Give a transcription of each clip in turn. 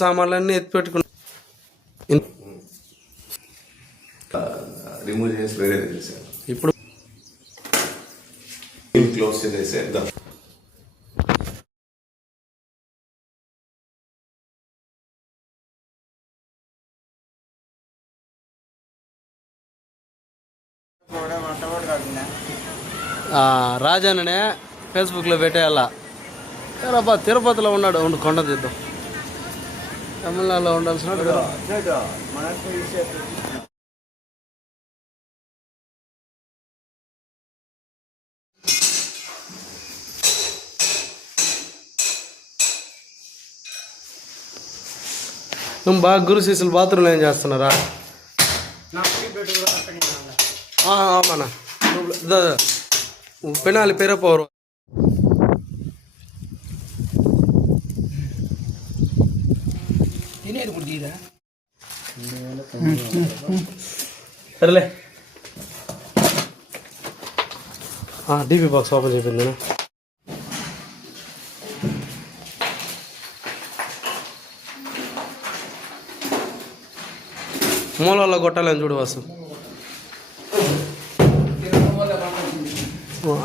సామాన్లన్నీ ఎత్తి పెట్టుకున్నా. రిమూవ్ చేసి వేరే చేశారు. ఇప్పుడు క్లోజ్ చేసేద్దాం. రాజాననే ఫేస్బుక్లో పెట్టేయాల. రబ్బా తిరుపతిలో ఉన్నాడు, ఉండు కొండ తీద్దాం. తమిళనాడులో ఉండాల్సిన బాగా గురు శిష్యులు బాత్రూంలో ఏం చేస్తున్నారా? మన పెనాలి పెరపోరు సరేలే. డీపీ బాక్స్ ఓపెన్ చెప్పింది నేను. మూలలో కొట్టాలని చూడు వాసు.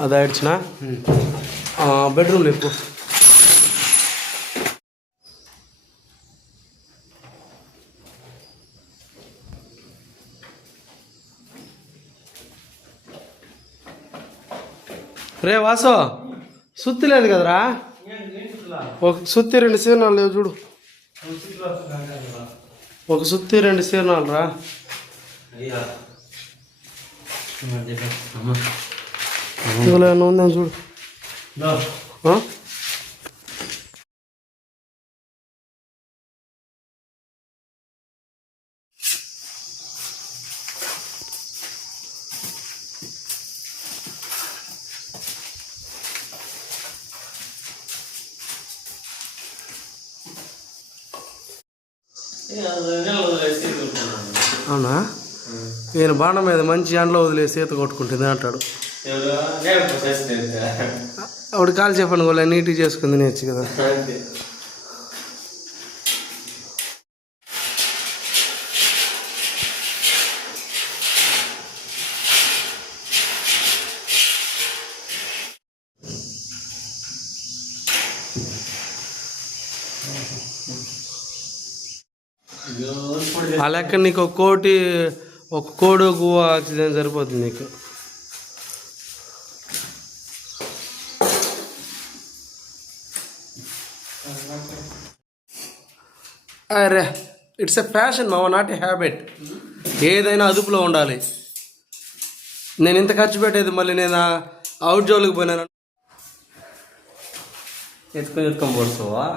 అది ఆడిచిన బెడ్రూమ్లో ఎక్కువ రే వాసు. సుత్తి లేదు కదరా, ఒక సుత్తి 2 సీనాలు లేవు చూడు. ఒక సుత్తి 2 సీనాలు రా. ఇందులో ఏమన్నా ఉందా చూడు. అవునా? నేను బాణం మీద మంచి ఎండలో వదిలేసి ఈత కొట్టుకుంటుంది అంటాడు. అప్పుడు కాలు చెప్పండి వాళ్ళ నీట్గా చేసుకుంది నేర్చు కదా. ఆ లెక్క నీకు ఒక కోడి గువ్వ ఆక్సిజన్ సరిపోతుంది నీకు. అరే ఇట్స్ ఎ ఫ్యాషన్ మామ, నాట్ ఏ హ్యాబిట్. ఏదైనా అదుపులో ఉండాలి. నేను ఇంత ఖర్చు పెట్టేది మళ్ళీ నేను అవుట్ జోలికి పోయినాను. ఎత్తుకొని పోస్తావా?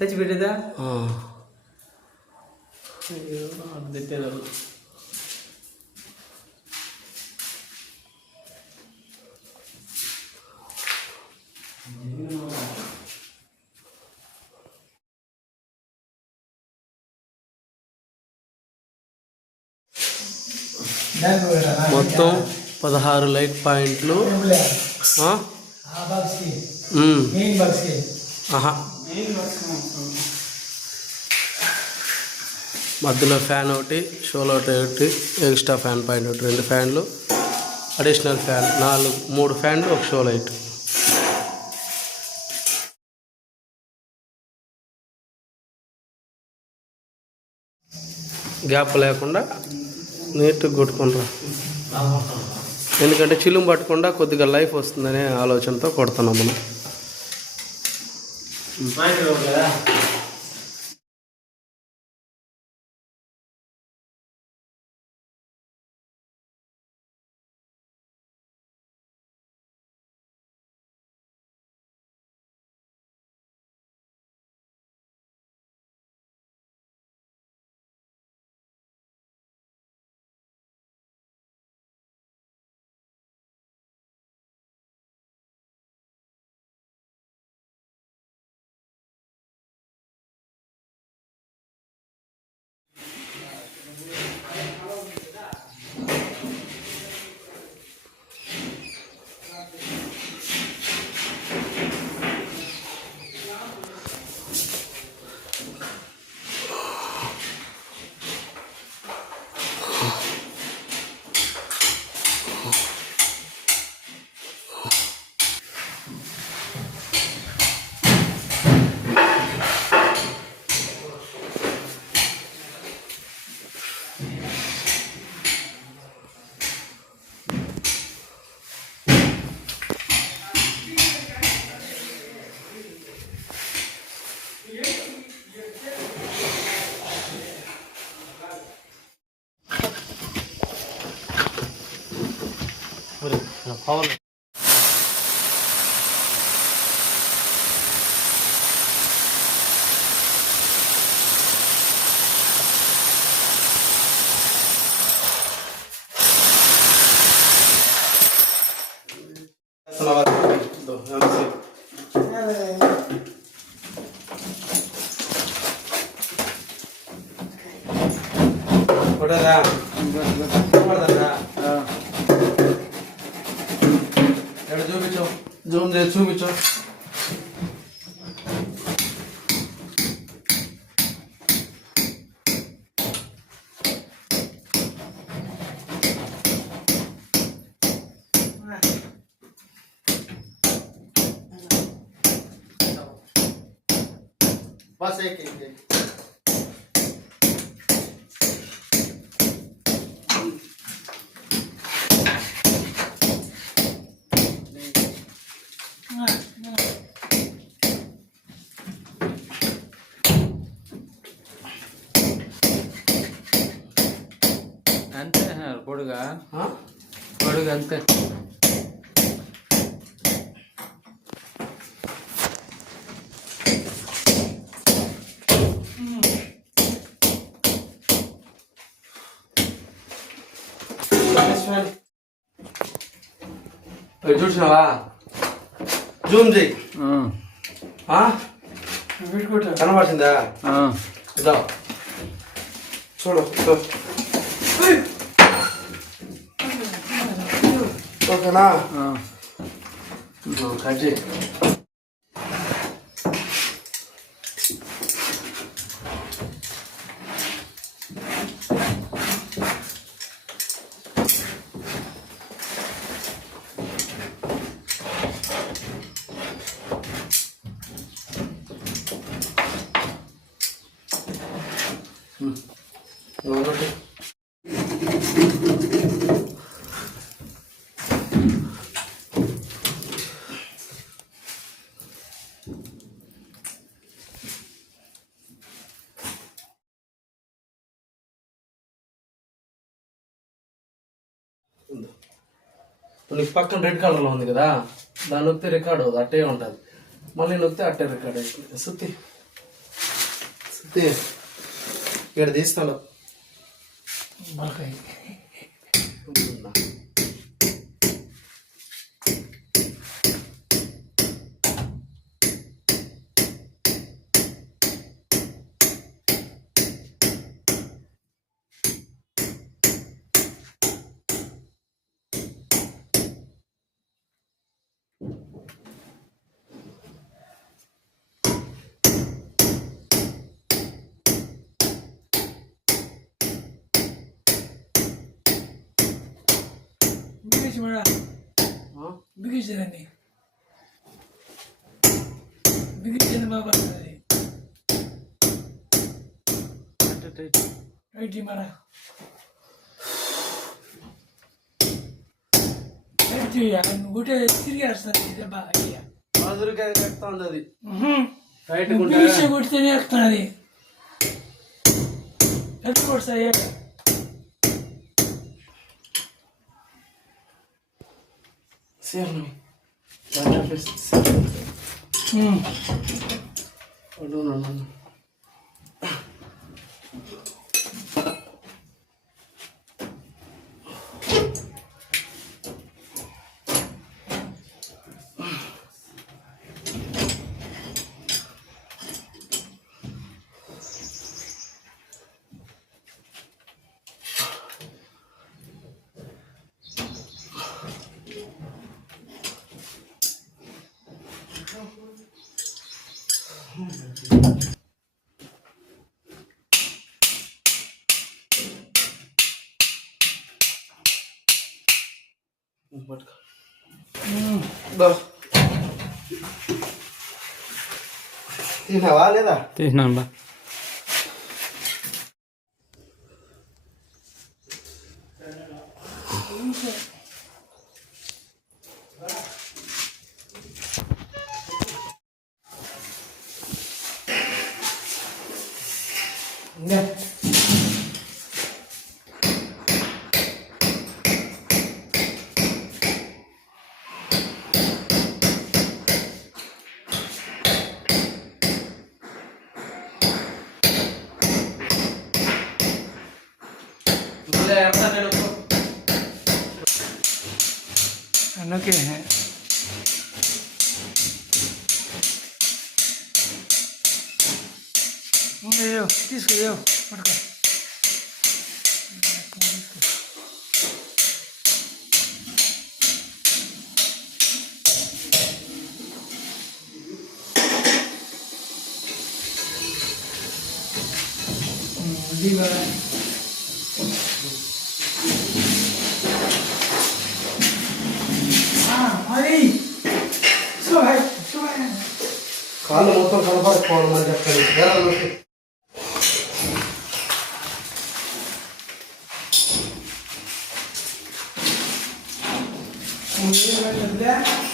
తెచ్చి పెట్టేదా? మొత్తం 16 లైట్ పాయింట్లు. మధ్యలో ఫ్యాన్ ఒకటి, షోలో ఒకటి, ఎక్స్ట్రా ఫ్యాన్ పాయింట్ ఒకటి, 2 ఫ్యాన్లు, అడిషనల్ ఫ్యాన్ 3 ఫ్యాన్లు, ఒక షో లైట్. గ్యాప్ లేకుండా నీట్గా కొట్టుకుంటాం. ఎందుకంటే చిలుము పట్టకుండా కొద్దిగా లైఫ్ వస్తుందనే ఆలోచనతో కొడుతున్నాం మనం. పవన్ చూపించు జూమ్ చేసి చూపించు. बस एक एक एक అంతే పొడుగా పొడుగు అంతే. చూసినావా జూమ్ చేయి. కనబడుతుందా? ఇదా చూడు ఓకేనా? కట్ చేయి. నీకు పక్కన రెడ్ కలర్లో ఉంది కదా, దాన్ని నొక్కితే రికార్డ్ అవుతుంది, అట్టే ఉంటుంది. మళ్ళీ నొక్కితే అట్టే రికార్డ్ అవుతుంది. సుత్తి సుత్తి ఇక్కడ తీస్తాను. బిగించదండి, బిగించండి బాబా. రైట్ మన ఒకటే తిరిగి వస్తుంది బాగా కడుతుంది. అది బిగించి కొడితేనే వస్తుంది. ఎట్లా కొడతాయి? తిన్నావా లేదా? తీసినాను బా. ఓకే తీసుకో పట్టుకో మరి కాళ్ళు మొత్తం కనపడకపోవడం అని చెప్పండి జరాలు Muy bien,